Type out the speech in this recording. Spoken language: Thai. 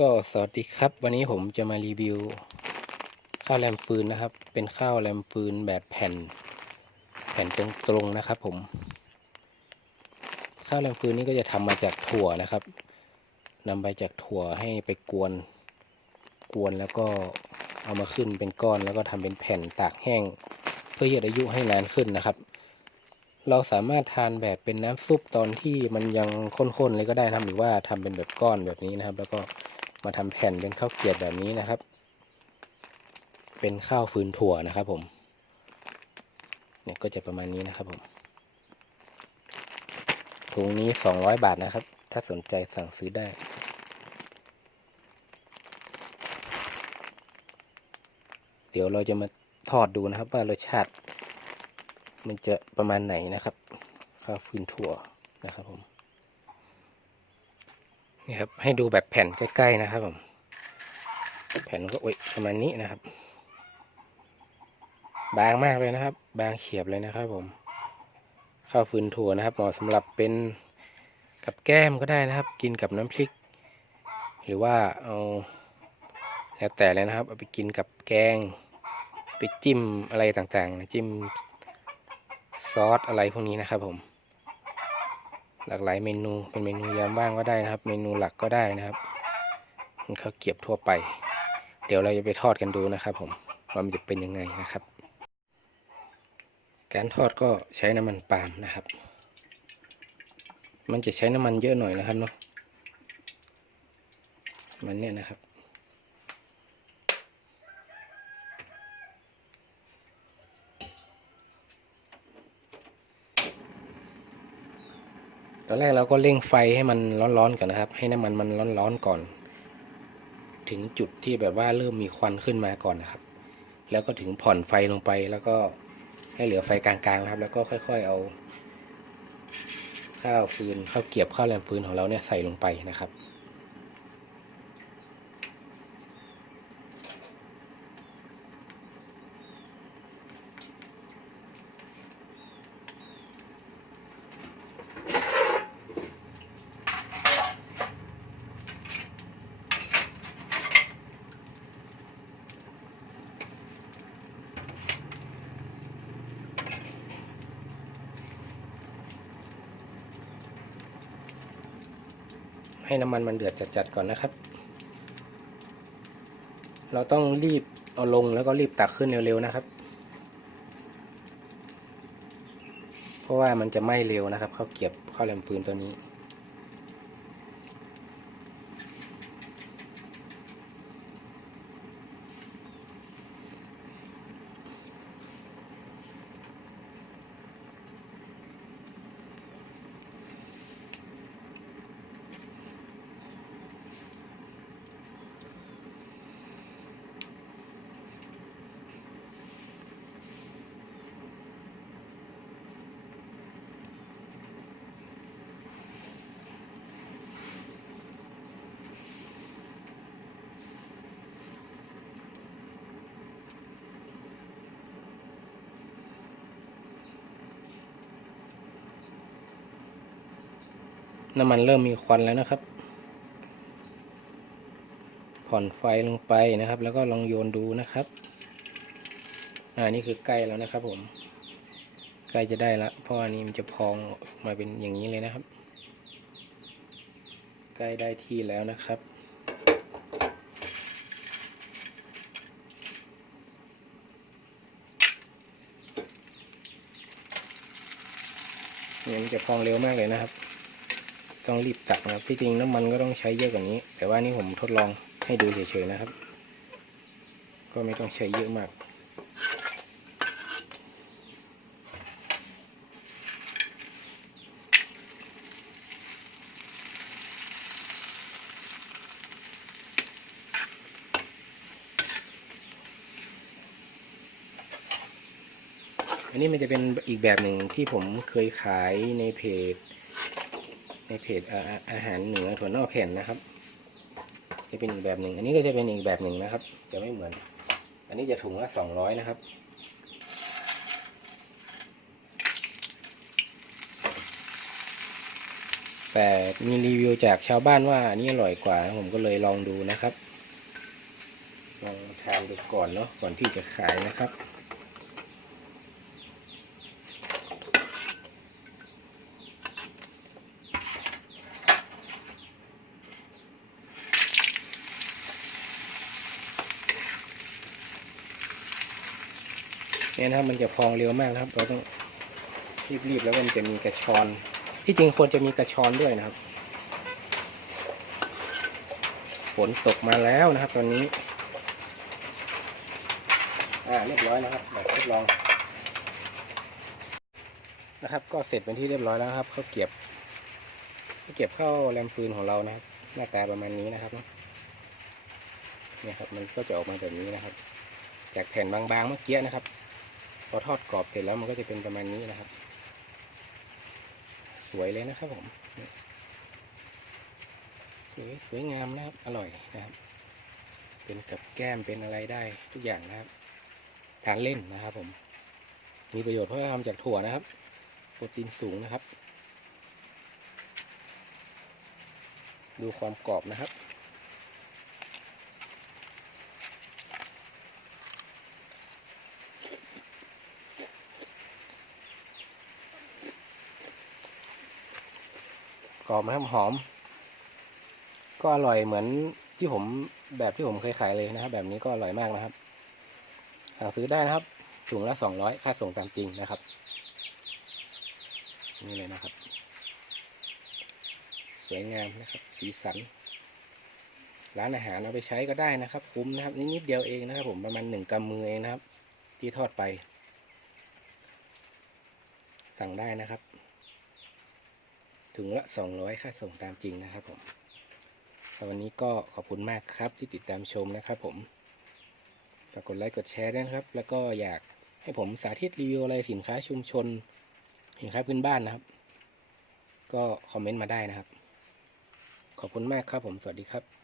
ก็สวัสดีครับ วันนี้ผมจะมารีวิว ข้าวแรมฟืนนะครับ เป็นข้าวแรมฟืนแบบแผ่น แผ่นตรงๆนะครับ ผม ข้าวแรมฟืนนี้ก็จะทำมาจากถั่วนะครับนำไปจากถั่วให้ไปกวน กวนแล้วก็เอามาขึ้นเป็นก้อนแล้วก็ทำเป็นแผ่นตากแห้ง เพื่อยืดอายุให้นานขึ้นนะครับ เราสามารถทานแบบเป็นน้ำซุปตอนที่มันยังข้นๆเลยก็ได้นะหรือว่าทำเป็นแบบก้อนแบบนี้นะครับ แล้วก็ มาทำแผ่นเป็นข้าวเกรียบแบบนี้นะครับ เป็นข้าวฟืนถั่วนะครับผม เนี่ยก็จะประมาณนี้นะครับผม ถุงนี้สองร้อยบาทนะครับ ถ้าสนใจสั่งซื้อได้เดี๋ยวเราจะมาทอดดูนะครับ ว่ารสชาติ มันจะประมาณไหนนะครับ ข้าวฟืนถั่วนะครับผม นี่ครับ ให้ดูแบบแผ่นใกล้ๆนะครับผมแผ่นก็โอ้ยประมาณนี้นะครับ บางมากเลยนะครับ บางเฉียบเลยนะครับ ผม ข้าวฟืนถั่วนะครับเหมาะสำหรับเป็นกับแก้มก็ได้นะครับ กินกับน้ำพริก หรือว่าเอาแล้วแต่เลยนะครับ เอาไปกินกับแกง ไปจิ้มอะไรต่างๆ จิ้มซอสอะไรพวกนี้นะครับผม หลากหลายเมนูเป็นเมนูยามว่างก็ได้นะครับ เมนูหลักก็ได้นะครับมันข้าวเกรียบทั่วไป เดี๋ยวเราจะไปทอดกันดูนะครับ ผมว่ามันจะเป็นยังไงนะครับ การทอดก็ใช้น้ำมันปาล์มนะครับ มันจะใช้น้ำมันเยอะหน่อยนะครับเนาะมันเนี่ยนะครับ อนแรกเราก็เร่งไฟให้มันร้อนๆก่อนนะครับ ให้น้ำมันมันร้อนๆก่อน ถึงจุดที่แบบว่าเริ่มมีควันขึ้นมาก่อนนะครับ แล้วก็ถึงผ่อนไฟลงไปแล้วก็ให้เหลือไฟกลางๆนะครับ แล้วก็ค่อย ๆเอาข้าวฟืนข้าวเกียบข้าวแรมฟืนของเราเนี่ยใส่ลงไปนะครับ ให้น้ำมันมันเดือดจัดๆก่อนนะครับ เราต้องรีบเอาลงแล้วก็รีบตักขึ้นเร็วๆนะครับ เพราะว่ามันจะไหม้เร็วนะครับข้าวเกรียบข้าวแรมปืนตัวนี้ น้ำมันเริ่มมีควันแล้วนะครับ ผ่อนไฟลงไปนะครับ แล้วก็ลองโยนดูนะครับ อ่านี่คือใกล้แล้วนะครับ ผมใกล้จะได้ละเพราะอันนี้มันจะพองมาเป็นอย่างนี้เลยนะครับ ใกล้ได้ที่แล้วนะครับเนี่ยมันจะพองเร็วมากเลยนะครับ ต้องรีบตักนะครับที่จริงน้ำมันก็ต้องใช้เยอะกว่านี้ แต่ว่านี่ผมทดลองให้ดูเฉยๆนะครับ ก็ไม่ต้องใช้เยอะมาก อันนี้มันจะเป็นอีกแบบหนึ่งที่ผมเคยขายในเพจ ในเพจอาอาหารเหนือถั่วเน่าแผ่นนะครับ จะเป็นอีกแบบหนึ่ง อันนี้ก็จะเป็นอีกแบบหนึ่งนะครับ จะไม่เหมือน อันนี้จะถุงละสองร้อยนะครับแต่มีรีวิวจากชาวบ้านว่าอันนี้อร่อยกว่า ผมก็เลยลองดูนะครับ ลองทานดูก่อนเนาะก่อนที่จะขายนะครับ เนี่ยนะครับมันจะพองเร็วมากนะครับ เราต้องรีบๆแล้วมันจะมีกระชอนที่จริงควรจะมีกระชอนด้วยนะครับฝนตกมาแล้วนะครับ ตอนนี้ อ่าเรียบร้อยนะครับแบบทดลองนะครับ ก็เสร็จเป็นที่เรียบร้อยแล้วครับข้าวเกรียบข้าวเกรียบข้าวแรมฟืนของเรานะครับ หน้าตาประมาณนี้นะครับเนี่ยครับ มันก็จะออกมาแบบนี้นะครับ จากแผ่นบางๆเมื่อกี้นะครับ พอทอดกรอบเสร็จแล้วมันก็จะเป็นประมาณนี้นะครับ สวยเลยนะครับผมสวยสวยงามนะครับ อร่อยนะครับ เป็นกับแก้มเป็นอะไรได้ทุกอย่างนะครับ ทานเล่นนะครับผม มีประโยชน์เพราะทำจากถั่วนะครับ โปรตีนสูงนะครับ ดูความกรอบนะครับ รอบนะครับหอม ก็อร่อยเหมือนที่ผมแบบที่ผมเคยขายเลยนะครับ แบบนี้ก็อร่อยมากนะครับสั่งซื้อได้นะครับถุงละสองร้อยค่าส่งตามจริงนะครับ นี่เลยนะครับ สวยงามนะครับ สีสัน ร้านอาหารเอาไปใช้ก็ได้นะครับ คุ้มนะครับนิดเดียวเองนะครับ ผมประมาณหนึ่งกำมือเองนะครับ ที่ทอดไป สั่งได้นะครับ ถุงละสองร้อยค่าส่งตามจริงนะครับผมวันนี้ก็ขอบคุณมากครับที่ติดตามชมนะครับผมฝากกดไลค์กดแชร์ด้วยนะครับ แล้วก็อยากให้ผมสาธิตรีวิวอะไรสินค้าชุมชนสินค้าพื้นบ้านนะครับ ก็คอมเมนต์มาได้นะครับ ขอบคุณมากครับผมสวัสดีครับ